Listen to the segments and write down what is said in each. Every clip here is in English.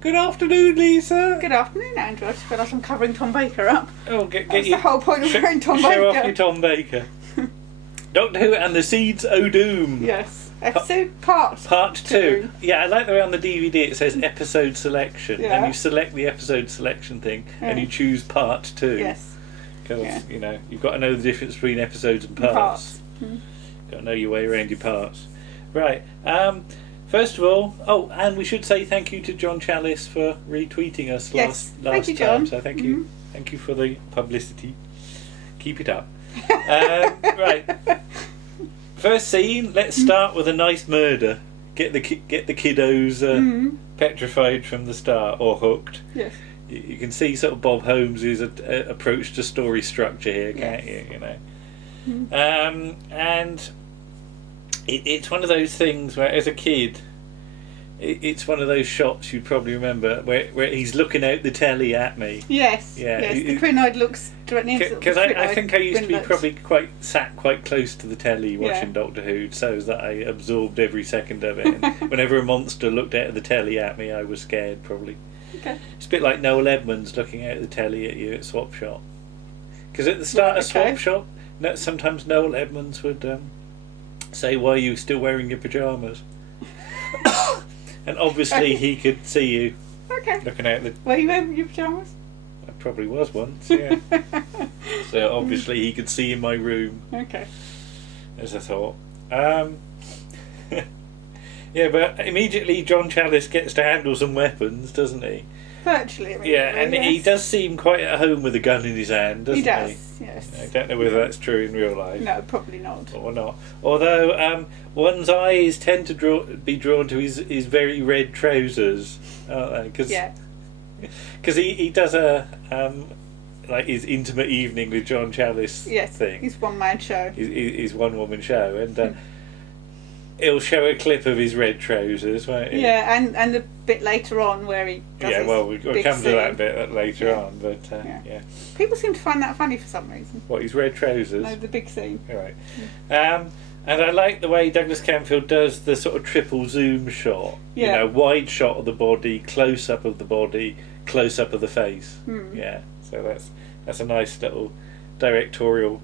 Good afternoon, Lisa. Good afternoon, Andrew. I just realised I'm covering Tom Baker up. Oh, get That's you. the whole point of wearing Tom Baker. Show off your Tom Baker. Doctor Who and the Seeds o' Doom. Yes. Episode part 2. Yeah, I like the way on the DVD it says episode selection, Yeah. and you select the episode selection thing, and Yeah. you choose part 2. Yes. Because you've got to know the difference between episodes and parts. Got to know your way around your parts. Right. First of all, and we should say thank you to John Challis for retweeting us last Thank you, time. John. So thank you for the publicity. Keep it up. Right. First scene. Let's start with a nice murder. Get the kiddos petrified from the start or hooked. Yes. You can see sort of Bob Holmes' approach to story structure here, can't you? You know. And it's one of those things where, as a kid, it's one of those shots you'd probably remember where he's looking out the telly at me. Yes. Yeah. Yes. The Krynoid looks directly into Because I think I used to be probably sat quite close to the telly watching Doctor Who, so that I absorbed every second of it. And whenever a monster looked out of the telly at me, I was scared, probably. Okay. It's a bit like Noel Edmonds looking out of the telly at you at Swap Shop. Because at the start of Swap Shop, sometimes Noel Edmonds would say, "Why are you still wearing your pyjamas?" And obviously he could see you looking out the... Were you wearing your pyjamas? I probably was once, yeah. So obviously he could see in my room. Okay. As I thought. Yeah, but immediately John Challis gets to handle some weapons, doesn't he? Virtually, I mean. Yeah, and he does seem quite at home with a gun in his hand, doesn't he? He does, yes. I don't know whether that's true in real life. No, probably not. Or not. Although one's eyes tend to be drawn to his very red trousers, aren't they? Because he does like his intimate evening with John Challis thing. His one-man show. His one-woman show, and he'll show a clip of his red trousers, won't he? Yeah, and the bit later on where he does we'll come to that bit later on, but people seem to find that funny for some reason. What, his red trousers? No, the big scene. Right. And I like the way Douglas Camfield does the sort of triple zoom shot. Yeah. You know, wide shot of the body, close up of the body, close up of the face. Yeah. So that's a nice little directorial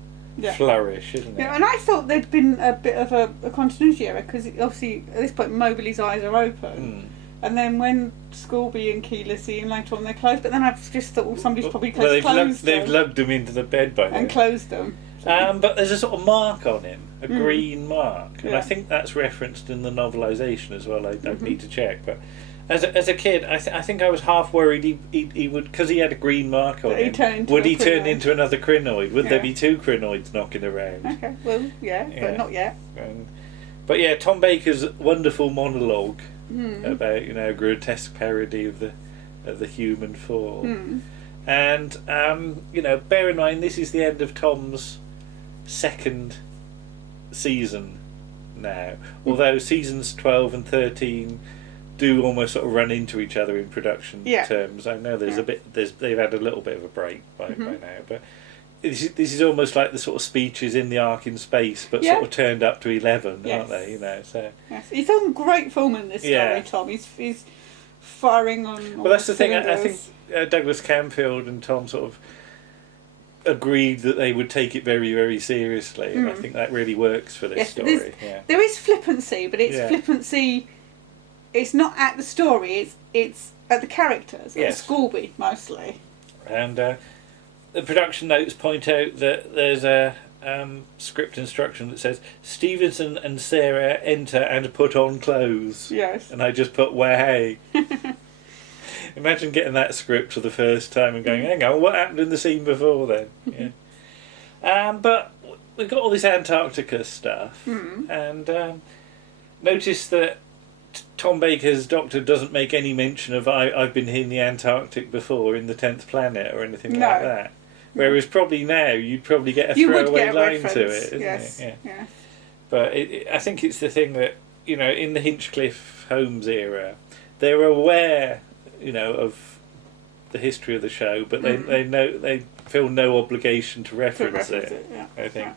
flourish, isn't it? Yeah, and I thought there'd been a bit of a continuity error because obviously at this point Mowgli's eyes are open, and then when Scorby and Keeler see him later on they're closed. But then I've just thought, somebody's probably closed them. They've lugged him into the bed by then. And closed them. So. But there's a sort of mark on him, a green mark, and I think that's referenced in the novelisation as well. I don't need to check, but as a kid, I think I was half worried he would, because he had a green mark on him. Would he turn into another Krynoid? Would there be two Krynoids knocking around? Okay, well, but not yet. But yeah, Tom Baker's wonderful monologue about a grotesque parody of the human form, and bear in mind this is the end of Tom's second season now, although seasons 12 and 13 do almost sort of run into each other in production terms. I know there's they've had a little bit of a break by now, but this is almost like the sort of speeches in the Ark in Space, but sort of turned up to 11, aren't they? So he's done great film in this story, Tom. He's firing on. Well, that's the thing. I think Douglas Camfield and Tom sort of agreed that they would take it very, very seriously, and I think that really works for this story. There is flippancy, but it's flippancy. It's not at the story. It's at the characters. At Scorby mostly. And the production notes point out that there's a script instruction that says Stevenson and Sarah enter and put on clothes. Yes. And I just put "way." Imagine getting that script for the first time and going, "Hang on, what happened in the scene before then?" But we've got all this Antarctica stuff, and notice that Tom Baker's Doctor doesn't make any mention of I've been in the Antarctic before in the 10th Planet or anything like that. Whereas probably now you'd probably get a throwaway line to it, isn't it? Yeah. But I think it's the thing that in the Hinchcliffe Holmes era, they're aware of the history of the show, but they feel no obligation to reference it. I think.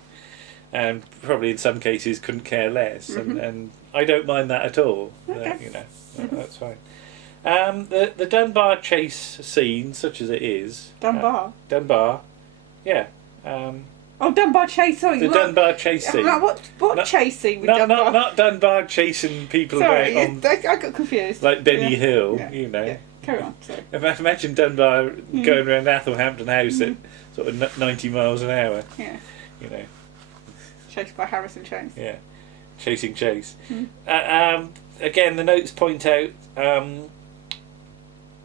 And probably in some cases couldn't care less, and I don't mind that at all. Okay. That's fine. The Dunbar chase scene, such as it is. Dunbar? Dunbar, yeah. Dunbar chase, sorry. The Dunbar chase scene. What chase scene with Dunbar? Not Dunbar chasing people sorry, about on... I got confused. Like Benny Hill, you know. Yeah. Carry on, sorry. Imagine Dunbar going around Athelhampton House at sort of 90 miles an hour. Yeah. You know. Chased by Harrison Chase. Yeah. Chasing Chase. Again, the notes point out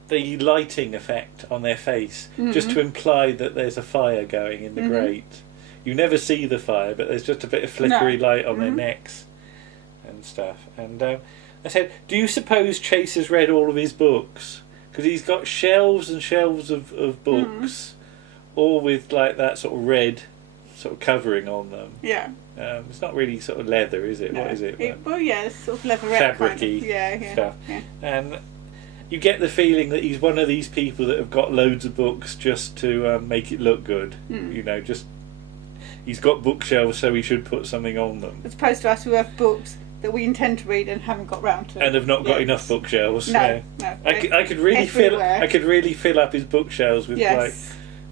the lighting effect on their face, just to imply that there's a fire going in the grate. You never see the fire, but there's just a bit of flickery light on their necks and stuff. And I said, do you suppose Chase has read all of his books? Because he's got shelves and shelves of books, all with like that sort of red sort of covering on them. Yeah. It's not really sort of leather, is it? No. What is it? Well, yeah, it's sort of leatherette fabric-y kind of. stuff. Yeah. And you get the feeling that he's one of these people that have got loads of books just to make it look good. You know, just he's got bookshelves, so he should put something on them. As opposed to us who have books that we intend to read and haven't got round to. And have not got enough bookshelves. No. I could really fill up his bookshelves with like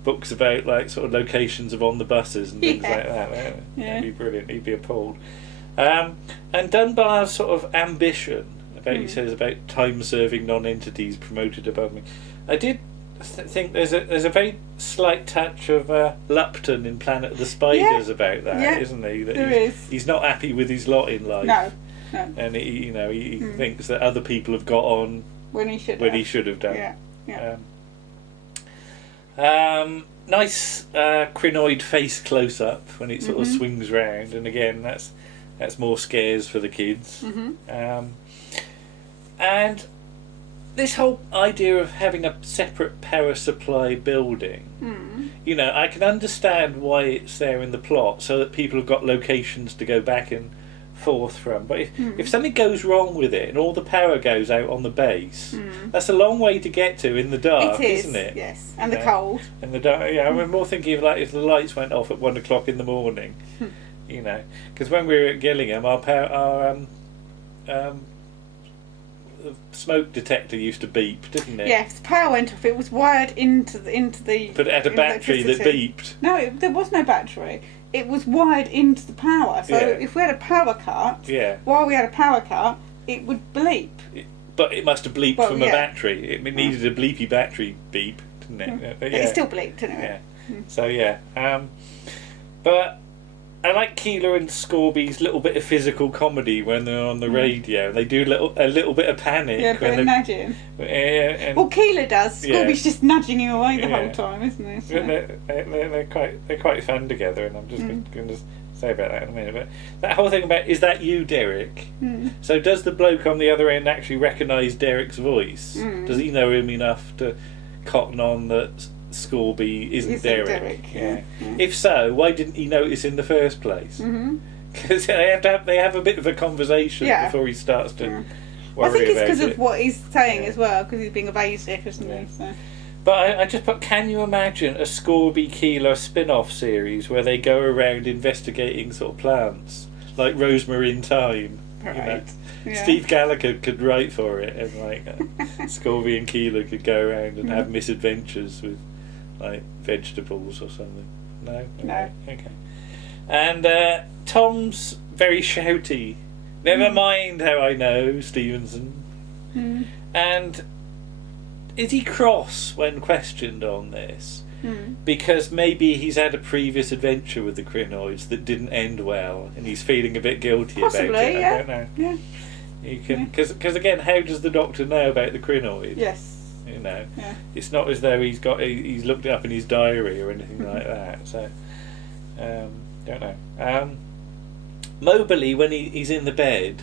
books about like sort of locations of on the buses and things like that. That'd be brilliant. He'd be appalled. And Dunbar's sort of ambition about he says about time-serving non-entities promoted above me. I did think there's a very slight touch of Lupton in Planet of the Spiders about that, isn't he? That he's not happy with his lot in life. No. And he thinks that other people have got on when he should have done. Yeah. Nice Krynoid face close up when it sort of swings round, and again that's more scares for the kids. And this whole idea of having a separate power supply building, you know, I can understand why it's there in the plot, so that people have got locations to go back and forth from. But if something goes wrong with it and all the power goes out on the base, that's a long way to get to in the dark, isn't it? Yes, and the cold. In the dark, yeah. I'm more thinking of like if the lights went off at 1 o'clock in the morning, you know, because when we were at Gillingham, our smoke detector used to beep, didn't it? Yeah, if the power went off, it was wired into the. But it had a battery that beeped. No, there was no battery. It was wired into the power. So if we had a power cut, while we had a power cut, it would bleep. But it must have bleeped from a battery. It needed a bleepy battery beep, didn't it? But it still bleeped, didn't it? Yeah. So but I like Keeler and Scorby's little bit of physical comedy when they're on the radio. They do a little bit of panic. Yeah, a bit of nudging. Well, Keeler does. Scorby's just nudging him away the whole time, isn't he? So. They're quite fun together, and I'm just going to say about that in a minute. But that whole thing about, is that you, Derek? So does the bloke on the other end actually recognise Derek's voice? Does he know him enough to cotton on that Scorby isn't Derek? Yeah. If so, why didn't he notice in the first place? Because they have a bit of a conversation before he starts to worry about it. I think it's because of what he's saying as well, because he's being evasive, isn't he? So. But I just put, can you imagine a Scorby Keeler spin-off series where they go around investigating sort of plants, like Rosemary in Thyme? Right. You know? Steve Gallagher could write for it, and like Scorby and Keeler could go around and have misadventures with like vegetables or something. No. Okay. And Tom's very shouty. Never mind how I know, Stevenson. And is he cross when questioned on this? Because maybe he's had a previous adventure with the Krynoids that didn't end well, and he's feeling a bit guilty about it. I don't know. Yeah. You can, because again, how does the Doctor know about the Krynoid? Yes. You know, it's not as though he's looked it up in his diary or anything like that. So, don't know. Mobley, when he's in the bed,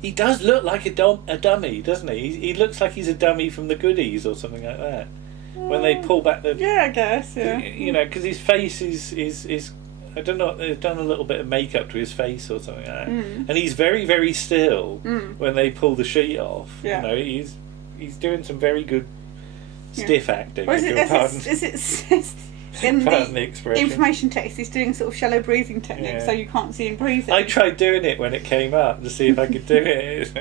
he does look like a dummy, doesn't he? He looks like he's a dummy from the Goodies or something like that. When they pull back the I guess you know, because his face is I don't know, they've done a little bit of makeup to his face or something like that, and he's very, very still when they pull the sheet off. You know, he's doing some very good stiff acting. Is then Pardon the the expression. information text is doing sort of shallow breathing technique, so you can't see him breathing. I tried doing it when it came up to see if I could do it.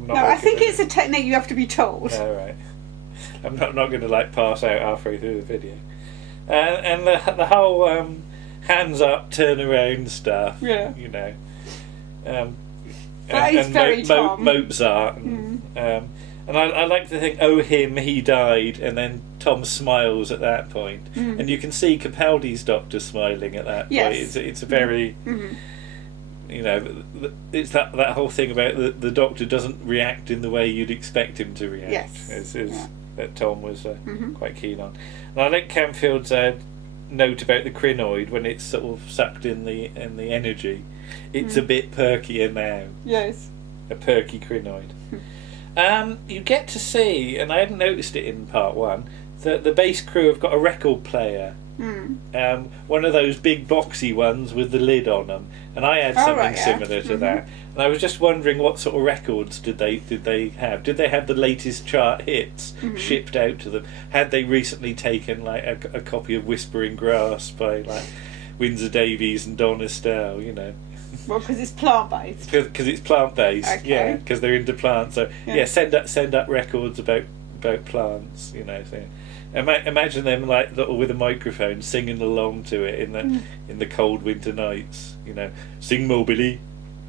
No, I think it's a technique you have to be told. No, right. I'm not going to like pass out halfway through the video. And the whole hands up, turn around stuff. Yeah. You know. That is very Tom. Mozart. And I like to think, oh him, he died, and then Tom smiles at that point. And you can see Capaldi's doctor smiling at that point. It's a very, you know, it's that whole thing about the doctor doesn't react in the way you'd expect him to react. Yes. That Tom was quite keen on. And I like Camfield's note about the Krynoid when it's sort of sucked in the energy. It's a bit perkier now. Yes. A perky Krynoid. You get to see, and I hadn't noticed it in part one, that the base crew have got a record player. One of those big boxy ones with the lid on them, and I had something similar to that. And I was just wondering what sort of records did they have? Did they have the latest chart hits shipped out to them? Had they recently taken like a copy of Whispering Grass by like Windsor Davies and Don Estelle? You know. Well, because it's plant-based. Because it's plant-based, okay. yeah. Because they're into plants, so send up records about plants, you know. So imagine them like with a microphone singing along to it in the cold winter nights, you know. Sing Mobility,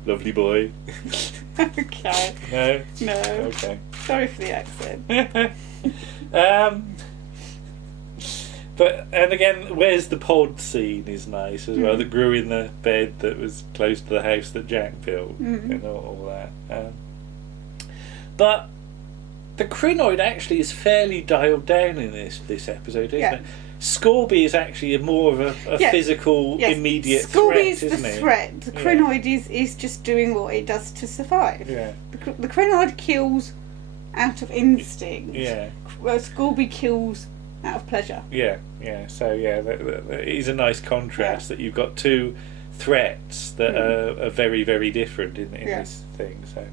lovely boy. Okay. No. Okay. Sorry for the accent. And again, where's the pod scene is nice as well. That grew in the bed that was close to the house that Jack built and all that. But the Krynoid actually is fairly dialed down in this episode, isn't it? Scorby is actually more of a physical, immediate Scorby threat, is isn't the he? threat. The Krynoid is just doing what it does to survive. Yeah. The Krynoid kills out of instinct. Yeah. Whereas Scorby kills out of pleasure. Yeah. So it is a nice contrast that you've got two threats that are very, very different in this thing. So,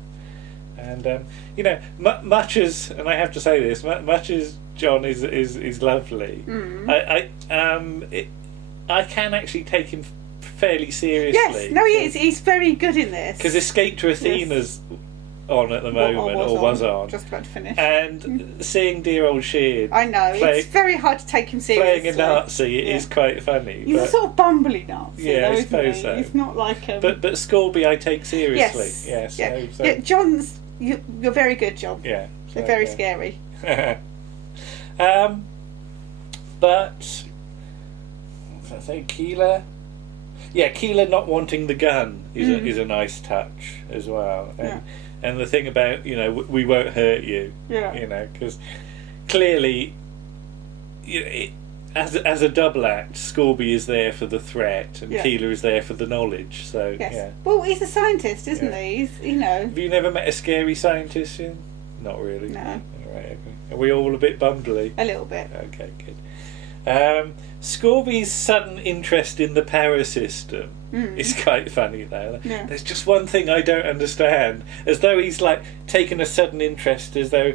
and you know, much as, and I have to say this, much as John is lovely, I can actually take him fairly seriously. Yes, no, he is. He's very good in this. Because Escape to Athena's on at the moment, or was on. Just about to finish. And seeing dear old Sheard. I know, it's very hard to take him seriously. Playing a Nazi is quite funny. He's a sort of bumbly Nazi, though, I isn't suppose he? so. He's not like But Scorby I take seriously. Yes. So. John's... You're very good, John. Yeah. They're very scary. But... What was I say? Keeler? Yeah, Keeler not wanting the gun is a nice touch as well. And the thing about, you know, we won't hurt you. Yeah. You know, because clearly, as a double act, Scorby is there for the threat, and Keeler is there for the knowledge. So Well, he's a scientist, isn't he? He's, you know. Have you never met a scary scientist? Not really. No. All right. Okay. Are we all a bit bumbly? A little bit. Okay. Good. Scorby's sudden interest in the power system is quite funny though. Yeah. There's just one thing I don't understand. As though he's like taken a sudden interest, as though,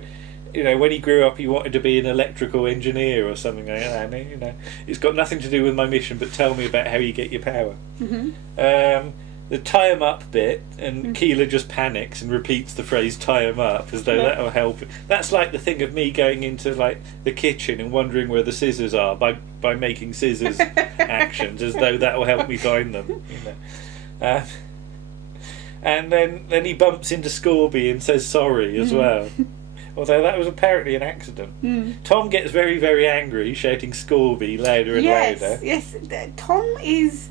you know, when he grew up he wanted to be an electrical engineer or something like that. You know, it's got nothing to do with my mission, but tell me about how you get your power. The tie 'em up bit, and Keeler just panics and repeats the phrase "tie 'em up" as though that'll help. That's like the thing of me going into like the kitchen and wondering where the scissors are by making scissors actions, as though that will help me find them. You know. And then he bumps into Scorby and says sorry as well. Although that was apparently an accident. Tom gets very, very angry, shouting Scorby louder and louder. Yes, Tom is...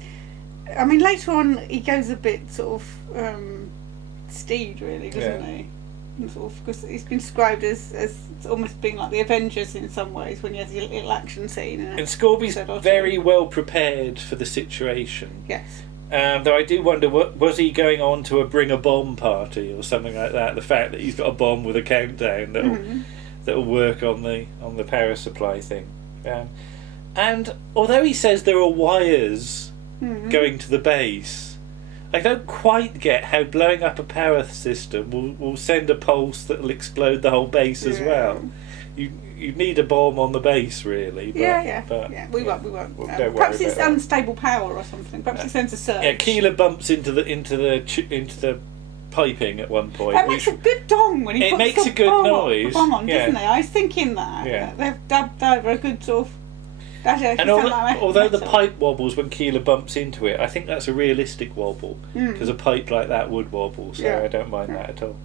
I mean, later on he goes a bit sort of Steed, really, doesn't he? And sort of, because he's been described as almost being like the Avengers in some ways when he has a little action scene. And Scorby's very well prepared for the situation. Yes. Though I do wonder, was he going on to a bring a bomb party or something like that? The fact that he's got a bomb with a countdown that'll work on the power supply thing. And although he says there are wires going to the base, I don't quite get how blowing up a power system will send a pulse that'll explode the whole base as well. you need a bomb on the base, really. But, we won't. Don't perhaps worry it's about unstable power or something. Perhaps it sends a surge. Yeah, Keeler bumps into the piping at one point. That makes a good dong when he puts the bomb on, doesn't it? I was thinking that. Yeah. They've dubbed over a good sort of... And although the pipe wobbles when Keeler bumps into it, I think that's a realistic wobble, because a pipe like that would wobble, so I don't mind that at all.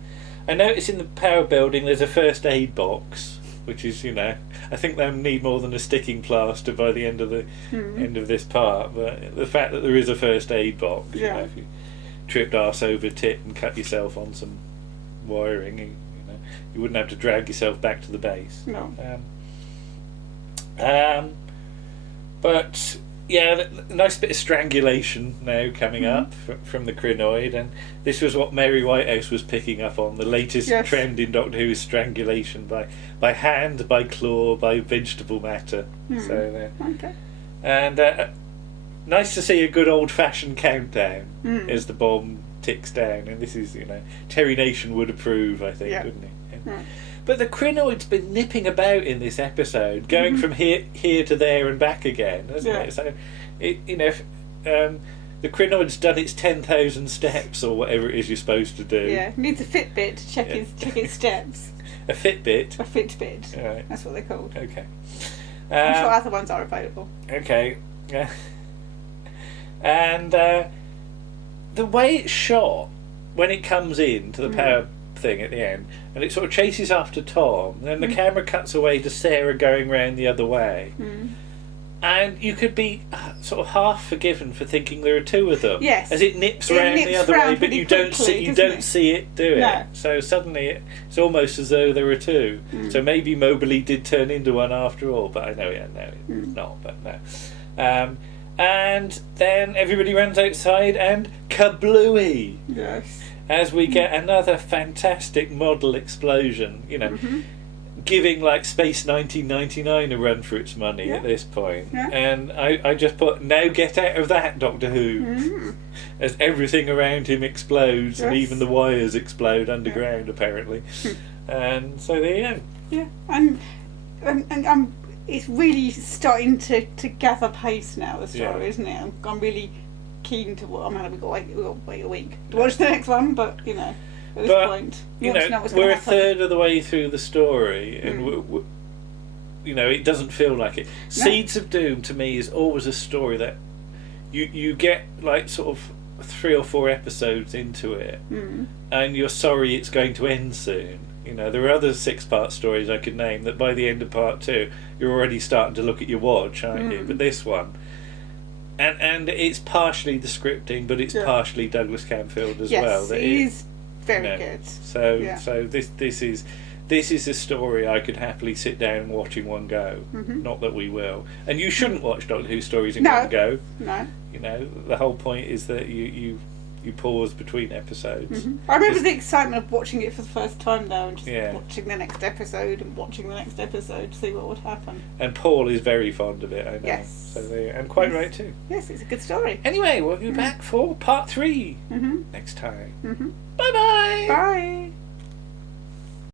I notice in the power building there's a first aid box, which is, I think they'll need more than a sticking plaster by the end of this part, but the fact that there is a first aid box, if you tripped arse over tit and cut yourself on some wiring, you wouldn't have to drag yourself back to the base. No. But yeah, a nice bit of strangulation now coming up from the Krynoid, and this was what Mary Whitehouse was picking up on. The latest trend in Doctor Who is strangulation by hand, by claw, by vegetable matter. So and nice to see a good old-fashioned countdown as the bomb ticks down, and this is Terry Nation would approve, I think, wouldn't he? Yeah. But the Krynoid's been nipping about in this episode, going from here to there and back again, hasn't it? So, if the Krynoid's done its 10,000 steps or whatever it is you're supposed to do. Yeah, needs a Fitbit to check its steps. A Fitbit? A Fitbit. Right. That's what they're called. Okay. I'm sure other ones are available. Okay. Yeah. And the way it's shot when it comes in to the power thing at the end, and it sort of chases after Tom, and then the camera cuts away to Sarah going round the other way, and you could be sort of half forgiven for thinking there are two of them, as it nips round the other way, but you don't see it do it. So suddenly it's almost as though there are two. So maybe Mobley did turn into one after all, but I know it's not. But no. And then everybody runs outside, and kablooey! Yes. As we get another fantastic model explosion, giving like Space 1999 a run for its money at this point. Yeah. And I just put, now get out of that, Doctor Who. As everything around him explodes, and even the wires explode underground, apparently. And so there you go. Yeah, and it's really starting to gather pace now, the story, isn't it? I'm really keen to watch. We've got to wait a week to watch the next one, but at this point, we're a third of the way through the story, and it doesn't feel like it. No. Seeds of Doom to me is always a story that you get like sort of 3 or 4 episodes into it, and you're sorry it's going to end soon. There are other 6-part stories I could name that by the end of part 2 you're already starting to look at your watch, aren't you? But this one. And it's partially the scripting, but it's partially Douglas Camfield as well. Yes, he's very good. So this is a story I could happily sit down and watch in one go. Not that we will. And you shouldn't watch Doctor Who stories in one go. No. The whole point is that you pause between episodes. I remember the excitement of watching it for the first time though, and just watching the next episode and watching the next episode to see what would happen. And Paul is very fond of it, I know. Yes. So and quite right too. Yes, it's a good story. Anyway, we'll be back for part 3 next time. Bye-bye. Bye.